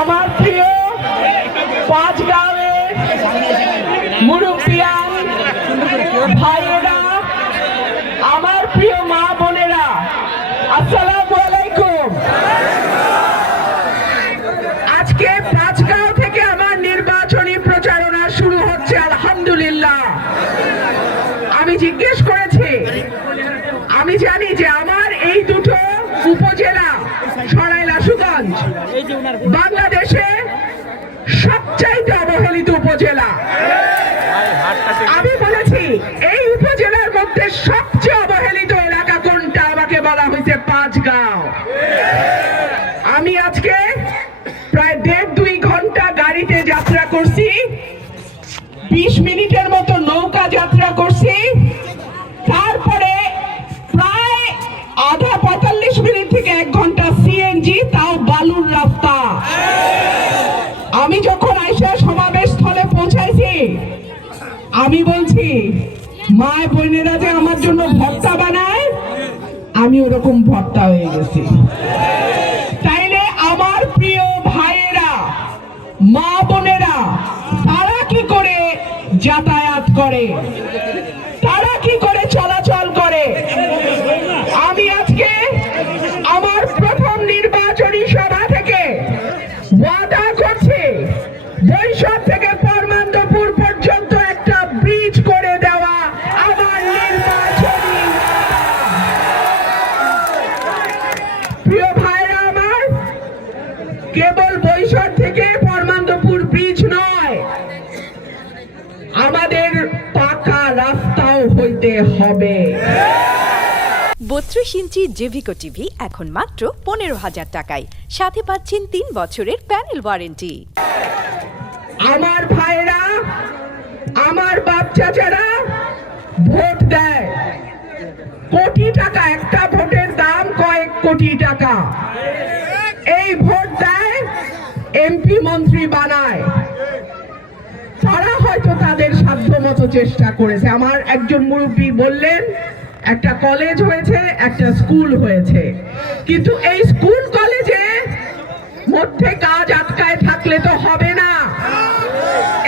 আমার প্রিয় পাঁচগাঁওয়ের মুরব্বিয়ান ভাইয়েরা, আমার প্রিয় মা বোনেরা, আসসালামু আলাইকুম। আজকে পাঁচগাঁও থেকে আমার নির্বাচনী প্রচারণা শুরু হচ্ছে, আলহামদুলিল্লাহ। আমি জিজ্ঞেস করেছি, আমি জানি যে আমার এই দুটো উপজেলা সরাইল আশুগঞ্জ বাংলাদেশে সবচাইতে অবহেলিত উপজেলা। আমি বলেছি এই উপজেলার মধ্যে সবচেয়ে অবহেলিত এলাকা কোনটা, আমাকে বলা হয়েছে পাঁচগাঁও। আমি আজকে প্রায় 1.5-2 ঘন্টা গাড়িতে যাত্রা করছি, 20 মিনিটের মতো নৌকা যাত্রা করছি, তারপরে প্রায় আধা 45 মিনিট থেকে 1 ঘন্টা সিএনজি, তাও বালুর রাস্তা। আমি যখন আইসা সমাবেশ স্থলে পৌঁছাইছি, আমি বলছি মা বোনেরা যে আমার জন্য ভর্তা বানায়, আমি ওরকম ভর্তা হয়ে গেছি। তাইলে আমার প্রিয় ভাইয়েরা, মা বোনেরা, তারা কি করে যাতায়াত করে, তারা কি করে চলাচল করে? আমি আজকে আমার প্রথম নির্বাচনী সভা থেকে ওয়াদা করছি, বৈশাখ থেকে পরমান্দপুর পর্যন্ত একটা ব্রিজ করে দেওয়া আমার নির্বাচনী। প্রিয় ভাইরা আমার, কেবল বৈশাখ থেকে পরমান্দপুর ব্রিজ নয়, আমাদের পাকা রাস্তাও হইতে হবে। 32 ইঞ্চি জেভিকো টিভি এখন মাত্র 15,000 টাকায়, সাথে পাচ্ছেন 3 বছরের প্যানেল ওয়ারেন্টি। আমার ভাইরা, আমার বাপ চাচারা ভোট দেয়, কোটি টাকা, একটা ভোটের দাম কয়েক কোটি টাকা। এই ভোট দেয়, এমপি মন্ত্রী বানায়। তারা হয়তো তাদের সাধ্যমতো চেষ্টা করেছে। আমার একজন মুরব্বী বললেন একটা কলেজ হয়েছে, একটা স্কুল হয়েছে, কিন্তু এই স্কুল কলেজে মধ্যে কাজ আটকায় থাকলে তো হবে না।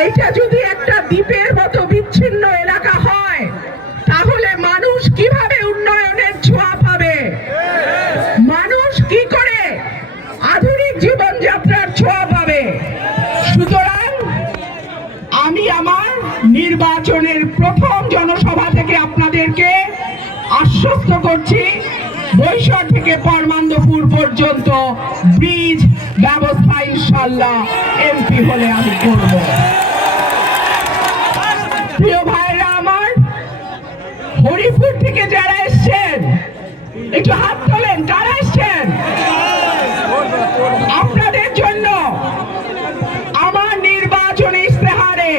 এটা যদি একটা দ্বীপের মতো বিচ্ছিন্ন এলাকা হয়, তাহলে মানুষ কিভাবে উন্নয়নের ছোঁয়া পাবে? মানুষ কি করে আধুনিক জীবনযাত্রার ছোঁয়া পাবে? সুতরাং আমি আমার নির্বাচনের প্রথম জনসভা থেকে আপনাদেরকে আশ্বস্ত করছি, বৈশাখ থেকে পরমান্দপুর পর্যন্ত ব্রিজ ব্যবস্থা ইনশাআল্লাহ এমপি হলে আমি করব। প্রিয় ভাইরা আমার, হরিপুর থেকে যারা এসছেন একটু হাত তোলেন, কারা এসছেন? আপনাদের জন্য আমার নির্বাচনী ইশতেহারে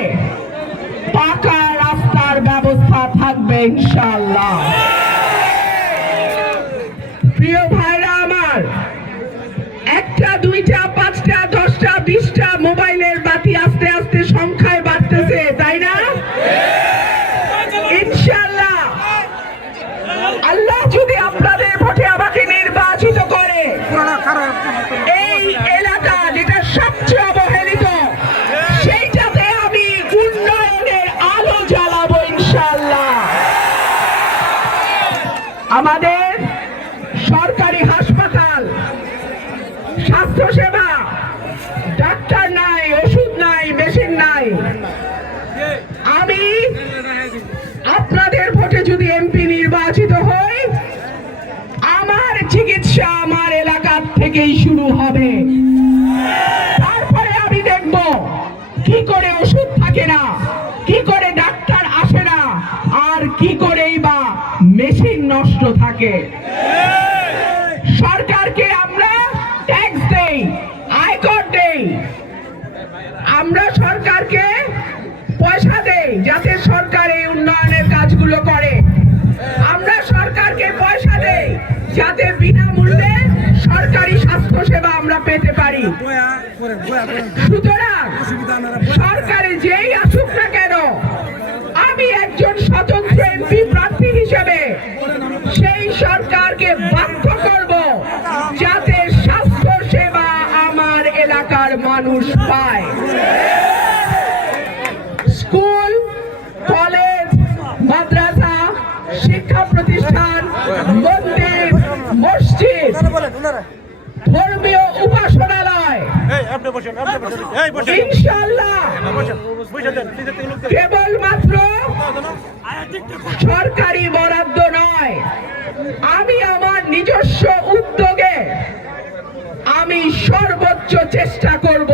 পাকা রাস্তার ব্যবস্থা থাকবে ইনশাআল্লাহ। প্রিয় ভাইরা আমার, 1টা 2টা 5টা 10টা 20টা মোবাইলের বাতি আস্তে আস্তে সংখ্যায় বাড়তেছে, তাই না? ইনশাআল্লাহ আল্লাহ যদি আপনাদের ভোটে আমাকে নির্বাচিত করে, এই এলাকা যেটা সবচেয়ে অবহেলিত, সেইটাতে আমি উন্নয়নের আলো জ্বালাবো ইনশাআল্লাহ। আমাদের সরকারি হাসপাতাল, স্বাস্থ্যসেবা, ডাক্তার নাই, ওষুধ নাই, মেশিন নাই। আমি আপনাদের ভোটে যদি এমপি নির্বাচিত হই, আমার চিকিৎসা আমার এলাকা থেকেই শুরু হবে। তারপরে আমি দেখব কি করে ওষুধ থাকে না, কি করে ডাক্তার আসে না, আর কি করেই বা মেশিন নষ্ট থাকে। সরকারকে আমরা ট্যাক্স দেই, আয়কর দেই, আমরা সরকারকে পয়সা দেই যাতে সরকার এই উন্নয়নের কাজগুলো করে। আমরা সরকারকে পয়সা দেই যাতে বিনামূল্যে সরকারি স্বাস্থ্য সেবা আমরা পেতে পারি। সুতরাং সরকারে যেই আসুক না কেন, আমি একজন স্বতন্ত্র এমপি প্রার্থী হিসেবে ইনশাআল্লাহ কেবলমাত্র সরকারি বরাদ্দ নয়, আমি আমার নিজস্ব উদ্যোগে আমি সর্বোচ্চ চেষ্টা করব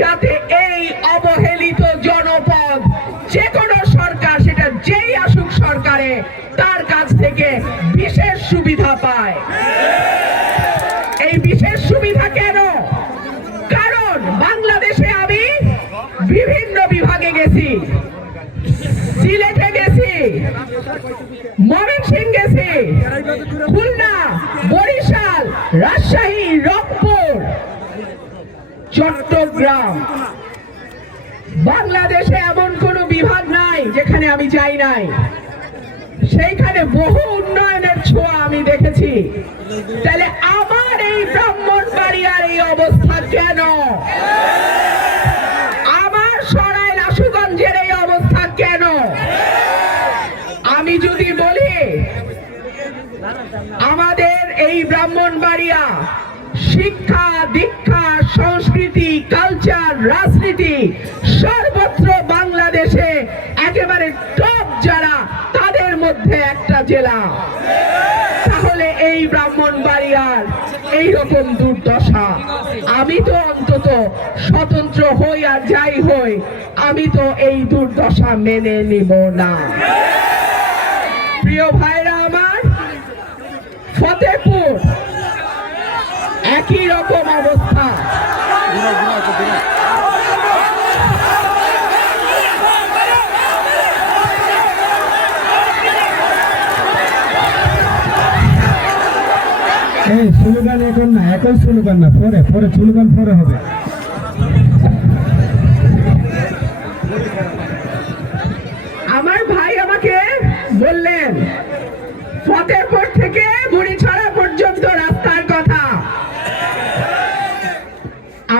যাতে এই অবহেলিত জনপদ যে কোনো সরকার, সেটা যেই আসুক সরকারে, তার কাছ থেকে বিশেষ সুবিধা পায়। এই বিশেষ সুবিধা কেন? কারণ বাংলাদেশে আমি বিভিন্ন বিভাগে গেছি, সিলেটে গেছি, ময়মনসিংহ গেছি, খুলনা, বরিশাল, রাজশাহী, রংপুর, চট্টগ্রাম। বাংলাদেশে এমন কোন বিভাগ নাই যেখানে আমি যাই নাই। সেইখানে বহু উন্নয়নের ছোঁয়া আমি দেখেছি। তাহলে আমার এই ব্রাহ্মণবাড়িয়ার এই অবস্থা কেন? আমার সরাইল আশুগঞ্জের এই অবস্থা কেন? আমি যদি বলি আমাদের এই ব্রাহ্মণবাড়িয়া শিক্ষা, দীক্ষা, সংস্কৃতি, কালচার, রাজনীতি সর্বত্র বাংলাদেশে একেবারে টপ যারা, তাদের মধ্যে একটা জেলা। তাহলে এই ব্রাহ্মণবাড়িয়ার এইরকম দুর্দশা, আমি তো অন্তত স্বতন্ত্র হই আর যাই হই, আমি তো এই দুর্দশা মেনে নিব না। প্রিয় ভাইরা আমার, ফতেপুর একই রকম অবস্থা। এই স্লোগান এখন না, এখন স্লোগান না, পরে পরে স্লোগান পরে হবে। আমার ভাই আমাকে বললেন ফতেপুর থেকে বুড়িছড়া পর্যন্ত রাস্তার কথা।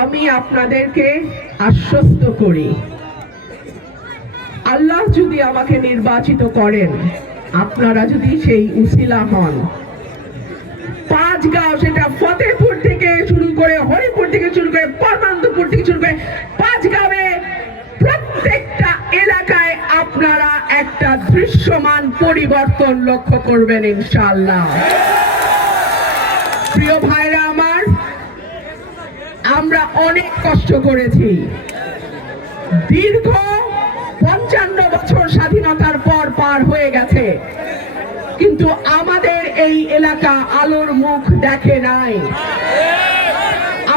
আমি আপনাদেরকে আশ্বস্ত করি, আল্লাহ যদি আমাকে নির্বাচিত করেন, আপনারা যদি সেই উসিলা হন, 5 গাঁও, সেটা ফতেপুর থেকে শুরু করে, হরিপুর থেকে শুরু করে, পরমান্তপুর থেকে শুরু করে 5 গাঁয়ে প্রত্যেকটা এলাকায় আপনারা একটা দৃশ্যমান পরিবর্তন লক্ষ্য করবেন ইনশাআল্লাহ। প্রিয় ভাইরা আমার, আমরা অনেক কষ্ট করেছি। দীর্ঘ 55 বছর স্বাধীনতার পর পার হয়ে গেছে, কিন্তু আমাদের এই এলাকা আলোর মুখ দেখে নাই।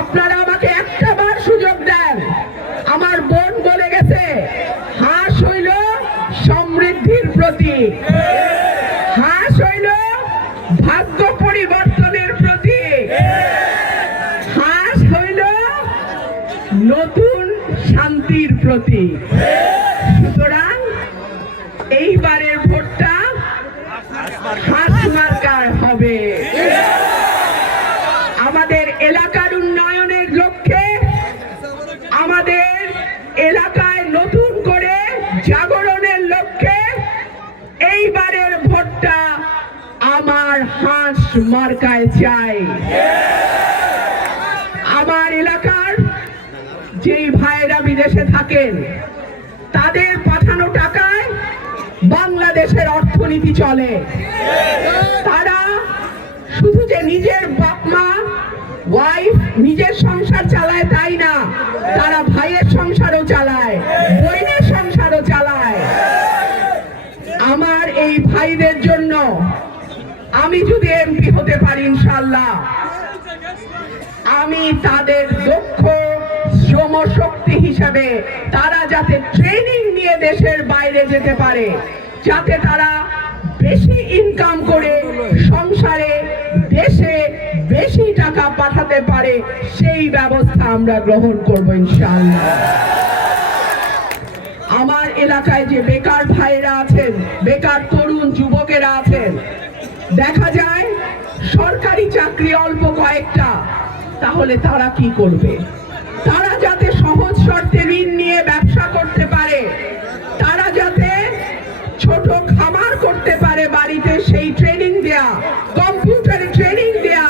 আপনারা আমাকে একটা বার সুযোগ দেন। আমার বোন বলে গেছে, হাঁস হইল সমৃদ্ধির প্রতীক, হাঁস হইল ভাগ্য পরিবর্তনের প্রতীক, হাঁস হইল নতুন শান্তির প্রতীক। সুতরাং এইবারের ভোটটা হাঁস মার্কার হবে। আমাদের এলাকার উন্নয়নের লক্ষ্যে, আমাদের এলাকায় নতুন করে জাগরণের লক্ষ্যে এইবারের ভোটটা আমার হাঁস মার্কায় চাই। আমার এলাকার যেই ভাইয়েরা বিদেশে থাকেন, তাদের পাঠানো টাকায় বাংলাদেশের অর্থনীতি চলে। তারা শুধু যে নিজের বাপ মা, ওয়াইফ, নিজের সংসার চালায় তাই না, তারা ভাইয়ের সংসারও চালায়, বোনের সংসারও চালায়। আমার এই ভাইদের জন্য আমি যদি এমপি হতে পারি ইনশাআল্লাহ, আমি তাদের দক্ষ শ্রম শক্তি হিসাবে তারা যাতে ট্রেনিং নিয়ে দেশের বাইরে যেতে পারে, যাতে তারা বেশি ইনকাম করে সংসারে, দেশে বেশি টাকা পাঠাতে পারে, সেই ব্যবস্থা আমরা গ্রহণ করব ইনশাআল্লাহ। আমার এলাকায় যে বেকার ভাইরা আছেন, বেকার তরুণ যুবকেরা আছেন, দেখা যায় সরকারি চাকরি অল্প কয়েকটা, তাহলে তারা কি করবে? তারা যাতে সহজ শর্তে ঋণ নিয়ে ব্যবসা করতে পারে, তারা যাতে ছোট খামার করতে পারে বাড়িতে, সেই ট্রেনিং দেয়া, কম্পিউটারে ট্রেনিং দেয়া,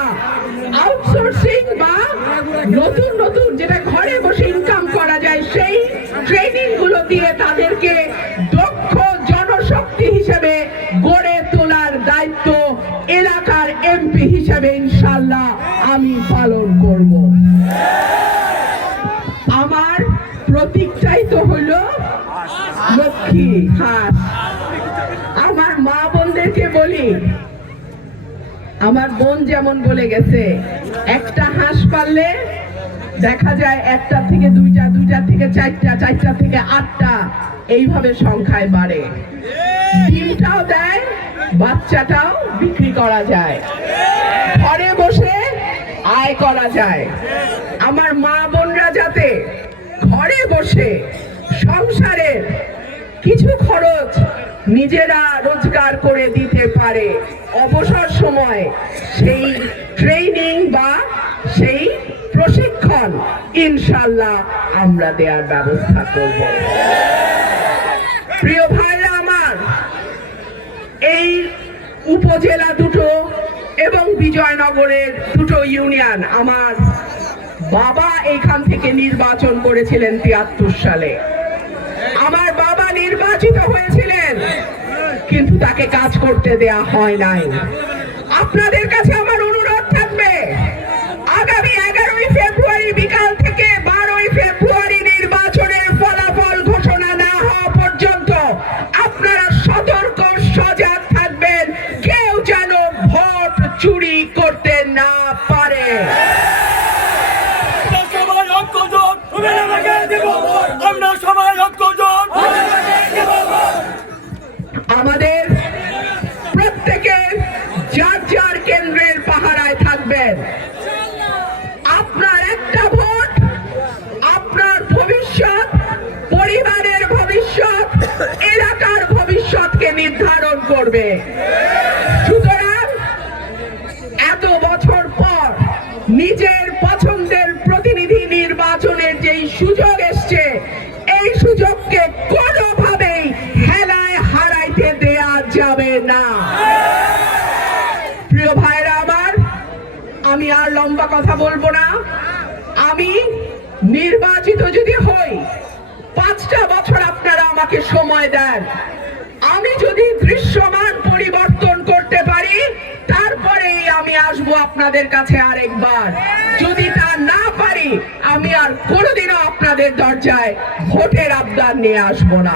আউটসোর্সিং বা নতুন নতুন যেটা ঘরে হিসেবে ইনশাল্লাহ আমি পালন করব। আমার প্রতীকটাই তো হলো লক্ষ্মী হাঁস। আমার মা বোনদেরকে বলি, আমার বোন যেমন বলে গেছে, একটা হাঁস পাললে দেখা যায় একটা থেকে দুইটা, দুইটা থেকে চারটা, চারটা থেকে আটটা, এইভাবে সংখ্যায় বাড়ে। ডিমটাও দেয়, বাচ্চাটাও বিক্রি করা যায়, ঘরে বসে আয় করা যায়। আমার মা বোনরা যাতে ঘরে বসে সংসারের কিছু খরচ নিজেরা রোজগার করে দিতে পারে, অবসর সময় সেই ট্রেনিং বা সেই প্রশিক্ষণ ইনশাল্লাহ আমরা দেওয়ার ব্যবস্থা করব। প্রিয় ভাইরা আমার, এই উপজেলা দুটো এবং বিজয়নগরের দুটো ইউনিয়ন আমার বাবা এইখান থেকে নির্বাচন করেছিলেন ৭৩ সালে। আমার বাবা নির্বাচিত হয়েছিলেন, কিন্তু তাকে কাজ করতে দেয়া হয় নাই। আপনাদের কাছে আমার অনুরোধ থাকবে, আগামী 11ই ফেব্রুয়ারি বিকাল থেকে 12ই ফেব্রুয়ারি নির্বাচনের ফলাফল ঘোষণা না হওয়া পর্যন্ত আপনারা সতর্ক সজাগ থাকবেন, কেউ যেন ভোট চুরি করতে না পারে। আমাদের প্রত্যেকের যার যার কেন্দ্রের পাহারায় থাকবেন। আপনার একটা ভোট আপনার ভবিষ্যৎ, পরিবারের ভবিষ্যৎ, এলাকার ভবিষ্যৎকে নির্ধারণ করবে। সুতরাং এত বছর পর নিজের পছন্দের প্রতিনিধি নির্বাচনের যেই সুযোগ এসছে, এই সুযোগকে কোনোভাবেই হেলায় হারাইতে দেয়া যাবে না। প্রিয় ভাইরা আমার, আমি আর লম্বা কথা বলবো না। আমি নির্বাচিত যদি হই, 5টা বছর আপনারা আমাকে সময় দেন, আমি যদি দৃশ্যমান পরিবর্তন করতে পারি, তারপরেই আমি আসবো আপনাদের কাছে আরেকবার। যদি তা না পারি, আমি আর কোনোদিনও আপনাদের দরজায় ভোটের আবদার নিয়ে আসবো না।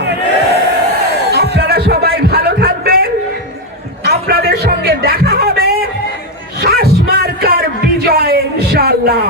আপনারা সবাই ভালো থাকবেন, আপনাদের সঙ্গে দেখা হবে হাঁস মার্কার বিজয় ইনশাআল্লাহ।